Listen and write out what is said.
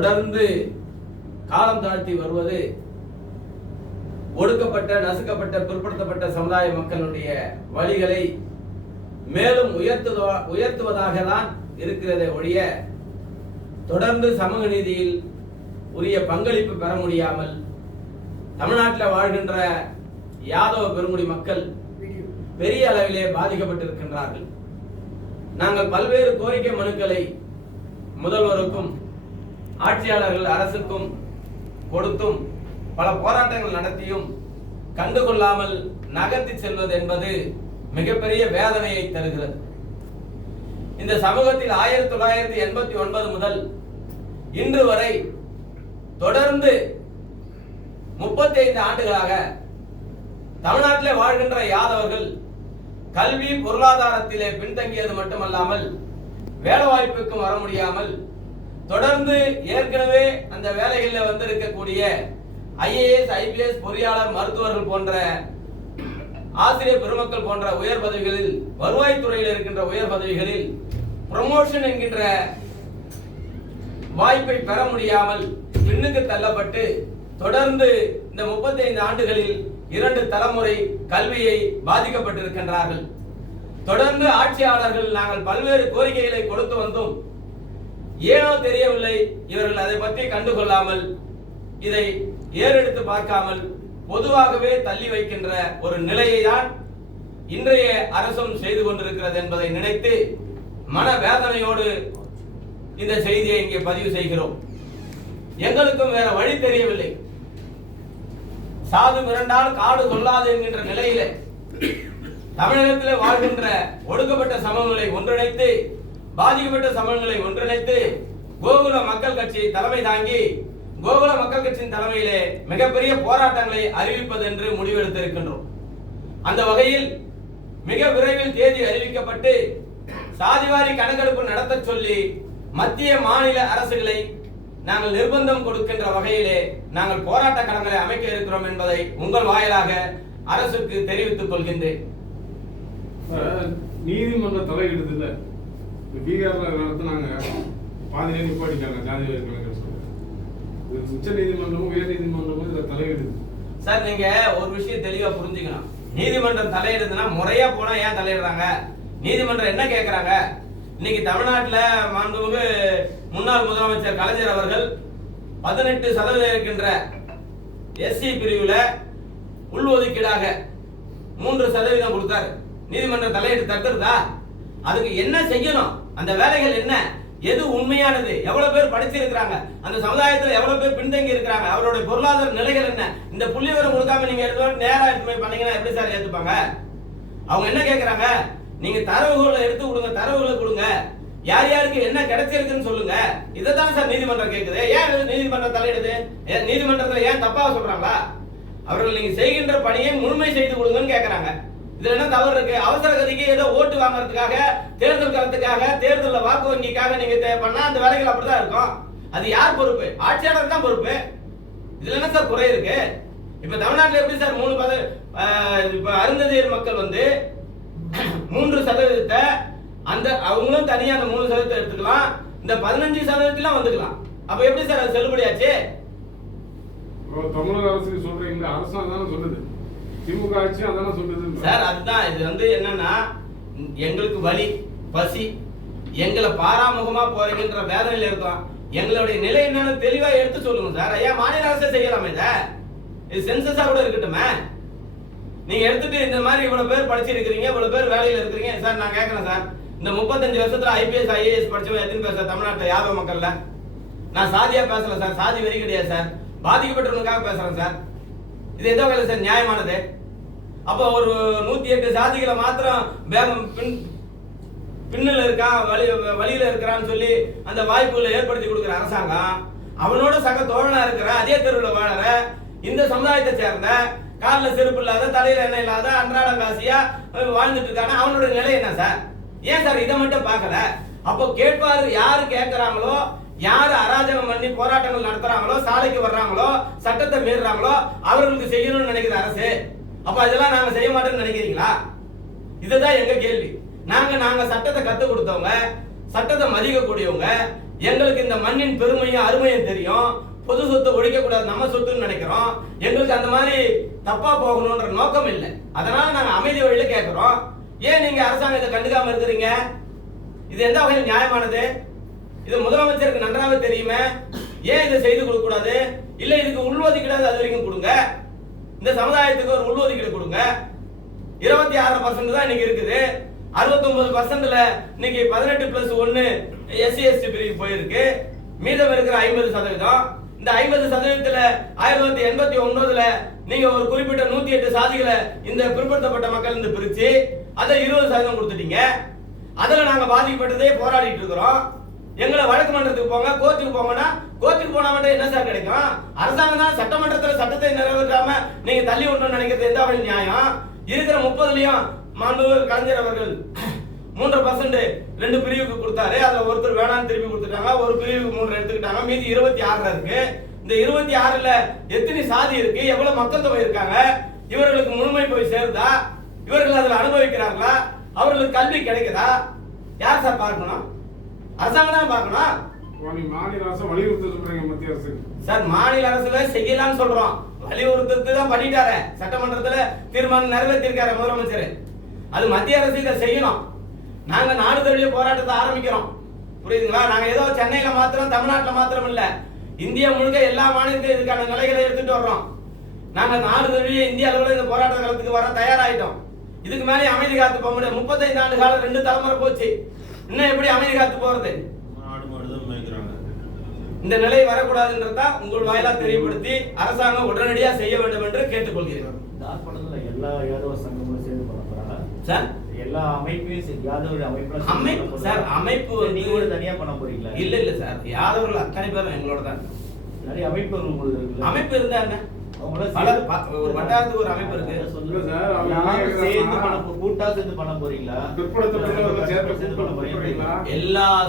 தொடர்ந்து காலம் தாழ்த்தி வருவது ஒடுக்கப்பட்ட, நசுக்கப்பட்ட, பிற்படுத்தப்பட்ட சமுதாய மக்களுடைய வழிகளை மேலும் உயர்த்துவதாக தான் இருக்கிறதே ஒழிய தொடர்ந்து சமூக நீதியில் உரிய பங்களிப்பு பெற முடியாமல் தமிழ்நாட்டில் வாழ்கின்ற யாதவ பெருங்குடி மக்கள் பெரிய அளவிலே பாதிக்கப்பட்டிருக்கின்றார்கள். நாங்கள் பல்வேறு கோரிக்கை மனுக்களை முதல்வருக்கும் ஆட்சியாளர்கள் அரசுக்கும் கொடுத்தும் பல போராட்டங்கள் நடத்தியும் கண்டுகொள்ளாமல் நகர்த்தி செல்வது என்பது மிகப்பெரிய வேதனையை தருகிறது. இந்த சமூகத்தில் 1989 முதல் இன்று வரை தொடர்ந்து 35 ஆண்டுகளாக தமிழ்நாட்டிலே வாழ்கின்ற யாதவர்கள் கல்வி பொருளாதாரத்திலே பின்தங்கியது மட்டுமல்லாமல் வேலை வாய்ப்புக்கும் வர முடியாமல் தொடர்ந்து ஏற்கனவே அந்த வேலைகளில் வந்திருக்கக்கூடிய IAS, IPS, பொறியாளர், மருத்துவர்கள் போன்ற ஆசிரியர் பெருமக்கள் போன்ற உயர் பதவிகளில், வருவாய்த்துறையில் இருக்கின்ற உயர் பதவிகளில் ப்ரமோஷன் என்கின்ற வாய்ப்பை பெற முடியாமல் பின்னுக்கு தள்ளப்பட்டு தொடர்ந்து இந்த 35 ஆண்டுகளில் 2 தலைமுறை கல்வியை பாதிக்கப்பட்டிருக்கின்றார்கள். தொடர்ந்து ஆட்சியாளர்கள் நாங்கள் பல்வேறு கோரிக்கைகளை கொடுத்து வந்தோம். ஏனோ தெரியவில்லை, இவர்கள் அதை பற்றி கண்டுகொள்ளாமல் இதை ஏறெடுத்து பார்க்காமல் பொதுவாகவே தள்ளி வைக்கின்ற ஒரு நிலையை தான் இன்றைய அரசும் செய்து கொண்டிருக்கிறது என்பதை நினைத்து மன வேதனையோடு இந்த செய்தியை இங்கே பதிவு செய்கிறோம். எங்களுக்கும் வேற வழி தெரியவில்லை. சாது மிரண்டால் காடு கொள்ளாது என்கின்ற நிலையில தமிழகத்தில் வாழ்கின்ற ஒடுக்கப்பட்ட சமூகங்களை ஒன்றிணைத்து, பாதிக்கப்பட்ட சமூகங்களை ஒன்றிணைத்து கோகுல மக்கள் கட்சி தலைமை தாங்கி கோகுல மக்கள் கட்சியின் தலைமையிலே மிகப்பெரிய போராட்டங்களை அறிவிப்பது என்று முடிவெடுத்திருக்கின்றோம். அந்த வகையில் மிக விரைவில் தேதி அறிவிக்கப்பட்டு சாதிவாரி கணக்கெடுப்பு நடத்த சொல்லி மத்திய மாநில அரசுகளை நாங்கள் நிர்பந்தம் கொடுக்கின்ற வகையிலே நாங்கள் போராட்ட களங்களை அமைக்க இருக்கிறோம் என்பதை உங்கள் வாயிலாக அரசுக்கு தெரிவித்துக் கொள்கின்றேன். நீதிமன்ற தலையிடுது இல்ல, பீகார்ல நடத்தினாங்க, பாதியிலே நிப்பாட்டிட்டாங்க ஜாதி கணக்கு. உச்ச நீதிமன்றமும் உயர் நீதிமன்றமும் இதுல தலையிடுது. சார், நீங்க ஒரு விஷயம் தெளிவா புரிஞ்சுக்கணும். நீதிமன்றம் தலையிடுதுன்னா முறையா போனா ஏன் தலையிடுறாங்க? நீதிமன்றம் என்ன கேட்கறாங்க? இன்னைக்கு தமிழ்நாட்டில் மாண்புமிகு முன்னாள் முதலமைச்சர் கலைஞர் அவர்கள் 18% இருக்கின்ற SC பிரிவுல உள்ஒதுக்கீடாக 3% கொடுத்தாரு. நீதிமன்றம் தலையிட்டு தடுத்துருதா? அதுக்கு என்ன செய்யணும்? அந்த வேலைகள் என்ன? எது உண்மையானது? எவ்வளவு பேர் படிச்சிருக்கிறாங்க? அந்த சமுதாயத்தில் எவ்வளவு பேர் பின்தங்கி இருக்கிறாங்க? அவருடைய பொருளாதார நிலைகள் என்ன? இந்த புள்ளிவிவரம் கொடுக்காம நீங்க நேரா எடுத்து பண்ணீங்கன்னா எப்படி சார் ஏத்துப்பாங்க? அவங்க என்ன கேட்கறாங்க? நீங்க தரவுகளை எடுத்து கொடுங்க, தரவுகளை கொடுங்க, யார் யாருக்கு என்ன கிடைச்சிருக்குன்னு சொல்லுங்க. இதைதான் சார் நீதிமன்றம் கேட்குது. ஏன் நீதிமன்றம் தலையிடுது? நீதிமன்றத்தில் ஏன் தப்பாக சொல்றாங்களா? அவர்கள் நீங்க செய்கின்ற பணியை முழுமை செய்து கொடுங்கன்னு கேட்கறாங்க. இதுல என்ன தவறு இருக்கு? அவசர கதிக்கு ஏதோ ஓட்டு வாங்குறதுக்காக, தேர்தல் காலத்துக்காக, தேர்தலில் வாக்கு வங்கிக்காக நீங்க பண்ணா அந்த வேலைகள் அப்படிதான் இருக்கும். அது யார் பொறுப்பு? ஆட்சியாளர் தான் பொறுப்பு. இதுல என்ன சார் குறை இருக்கு? இப்ப தமிழ்நாட்டில் எப்படி சார் 3 அருந்ததியர் மக்கள் 3% அந்த அவங்களும் தனியா அந்த 3% எடுத்துக்கலாம், இந்த 15% வந்துக்கலாம். அப்ப எப்படி சார் அது செல்லுபடியாச்சு? தமிழக அரசு சொல்றீங்க, அரசாங்கம் தானே சொல்லுது, திமுக ஆட்சி அதானே சொல்லுது சார். அதுதான் இது என்னன்னா, எங்களுக்கு வலி பசி, எங்களை பாராமுகமா போறீங்கன்ற வேதனையில இருக்கோம். எங்களுடைய நிலை என்னன்னு தெளிவா எடுத்து சொல்லுங்க சார். ஐயா, மாநில அரசே செய்யலாமே இது சென்சஸா கூட இருக்கட்டுமே. நீங்க எடுத்துட்டு இந்த மாதிரி இவ்வளவு பேர் படிச்சிருக்கீங்க, இவ்வளவு பேர் வேலையில இருக்கிறீங்க சார். நான் கேட்கறேன் சார், இந்த 35 வருஷத்துல IPS, IAS படிச்சவங்க எத்தனை பேர் சார் தமிழ்நாட்டில் யாதவ மக்கள்ல? நான் சாதியா பேசல சார், சாதி வெறி கிடையாது சார், பாதிக்கப்பட்டவங்களுக்காக பேசுறேன் சார். இது எந்த வகையில் சார் நியாயமானது? அப்போ ஒரு 108 சாதிகளை மாத்திரம் பின்னல இருக்கான், வழியில இருக்கிறான்னு சொல்லி அந்த வாய்ப்புகளை ஏற்படுத்தி கொடுக்குற அரசாங்கம், அவனோட சக தோழனா இருக்கிற, அதே தெருவில் வாழற இந்த சமுதாயத்தை சேர்ந்த, காலில் செருப்பு இல்லாத, தலையில எண்ணெய் இல்லாத, அன்றாடங்காசியா வாழ்ந்துட்டு இருக்காங்க, அவனோட நிலை என்ன சார்? ஏன் சார் இதை மட்டும் பார்க்கல? அப்போ கேட்பாரு, யாரு கேட்கிறாங்களோ, யாரு அராஜகம் பண்ணி போராட்டங்கள் நடத்துறாங்களோ, சாலைக்கு வர்றாங்களோ, சட்டத்தை மீறுறாங்களோ அவர்களுக்கு செய்யணும்னு நினைக்கிற அரசு. அப்ப இதெல்லாம் நாங்க செய்ய மாட்டோம்னு நினைக்கிறீங்களா? இதுதான் எங்க கேள்வி. நாங்க சட்டத்தை கத்து கொடுத்தவங்க, சட்டத்தை மதிக்கக்கூடியவங்க, எங்களுக்கு இந்த மண்ணின் பெருமையும் அருமையும் தெரியும். பொது சொத்தை ஒழிக்க கூடாது, நம்ம சொத்துன்னு நினைக்கிறோம். எங்களுக்கு அந்த மாதிரி தப்பா போகணும்ன்ற நோக்கம் இல்லை. அதனால நாங்க அமைதி வழியில கேட்கிறோம். ஏன் நீங்க அரசாங்கத்தை கண்டுக்காம இருக்கிறீங்க? இது எந்த வகையில் நியாயமானது? இது முதலமைச்சருக்கு நன்றாக தெரியுமே. ஏன் இதை செய்து கொடுக்க கூடாது? இல்ல இதுக்கு உள்ஒதுக்கீடு அது வரைக்கும் கொடுங்க. இந்த சமுதாயத்துக்கு ஒரு உள்ஒதுக்கீடு கொடுங்க. 26% தான் இன்னைக்கு இருக்குது. 69%ல இன்னைக்கு 18+1 SC/ST பிரிவு போயிருக்கு. மீதம் இருக்கிற 50%. இந்த 50%த்துல 1989ல நீங்க ஒரு குறிப்பிட்ட 108 சாதிகளை இந்த பிற்படுத்தப்பட்ட மக்கள் இருந்து பிரிச்சு அதை 20% கொடுத்துட்டீங்க. அதுல நாங்க பாதிக்கப்பட்டதே போராடிட்டு இருக்கிறோம். எங்களை வழக்கு மன்றத்துக்கு போங்க, கோர்ட்டுக்கு போங்கன்னா, கோர்ட்டுக்கு போனா மட்டும் என்ன சார் கிடைக்கும்? அரசாங்கம் தான் சட்டமன்றத்தில் சட்டத்தை நிறைவேற்றாம நீங்க தள்ளி விடணும்னு நினைக்கிறது எந்த வகையில் நியாயம்? இருக்கிற 30லயும் மாண்புமிகு கலைஞர் அவர்கள் 3% 2 பிரிவுக்கு கொடுத்தாரு. அதுல ஒருத்தர் வேணான்னு திருப்பி கொடுத்துட்டாங்க. ஒரு பிரிவுக்கு 3 எடுத்துக்கிட்டாங்க. மீதி 26 இருக்கு. இந்த 26ல எத்தனை சாதி இருக்கு? எவ்வளவு மக்கள் தொகை இருக்காங்க? இவர்களுக்கு முழுமை போய் சேருதா? இவர்கள் அதில் அனுபவிக்கிறார்களா? அவர்களுக்கு கல்வி கிடைக்குதா? யார் சார் பார்க்கணும்? அரசாங்கம் தான் பார்க்கணும். மாநில அரசு வலியுறுத்தி மத்திய அரசு சார் மாநில அரசுல செய்யலாம்னு சொல்றோம். வலியுறுத்தி தான் பண்ணிட்டாரு. சட்டமன்றத்துல தீர்மானம் நிறைவேற்றிருக்காரு முதலமைச்சர். அது மத்திய அரசு இதை செய்யணும். நாங்க நாடு தழுவிய போராட்டத்தை ஆரம்பிக்கிறோம். புரியுதுங்களா? நாங்க ஏதோ சென்னையில மாத்திரம், தமிழ்நாட்டுல மாத்திரம் இல்ல, இந்தியா முழுக்க எல்லா மாநிலத்திலும் இதுக்கான நிலைகளை எடுத்துட்டு வர்றோம். நாங்க நாடு தழுவிய இந்திய அளவில் இந்த போராட்ட காலத்துக்கு வர தயாராயிட்டோம். இதுக்கு மேலே அமைதி காத்து போக முடியாது. 35 ஆண்டு காலம் 2 தலைமுறை போச்சு. இன்னும் எப்படி அமைதி காத்து போறது? இந்த நிலை வரக்கூடாதுன்றதா உங்கள் வாயிலா தெரியப்படுத்தி அரசாங்கம் உடனடியா செய்ய வேண்டும் என்று கேட்டுக்கொள்கிறேன். எல்லா யாதவ சங்கமும் சேர்ந்து பண்ண போறாங்க சார். எல்லா அமைப்பையும் யாதவ அமைப்பு சார், அமைப்பு நீங்க கூட தனியா பண்ண போறீங்களா? இல்ல சார், யாதவர்கள் அத்தனை பேரும் எங்களோட தான். நிறைய அமைப்புகள் உங்களுக்கு இருக்கு. அமைப்பு இருந்தா என்ன? ஒரு வட்டாரத்துக்கு ஒரு அமைப்பு இருக்கு. கூட்டா சேர்ந்து பண்ண போறீங்களா? எல்லா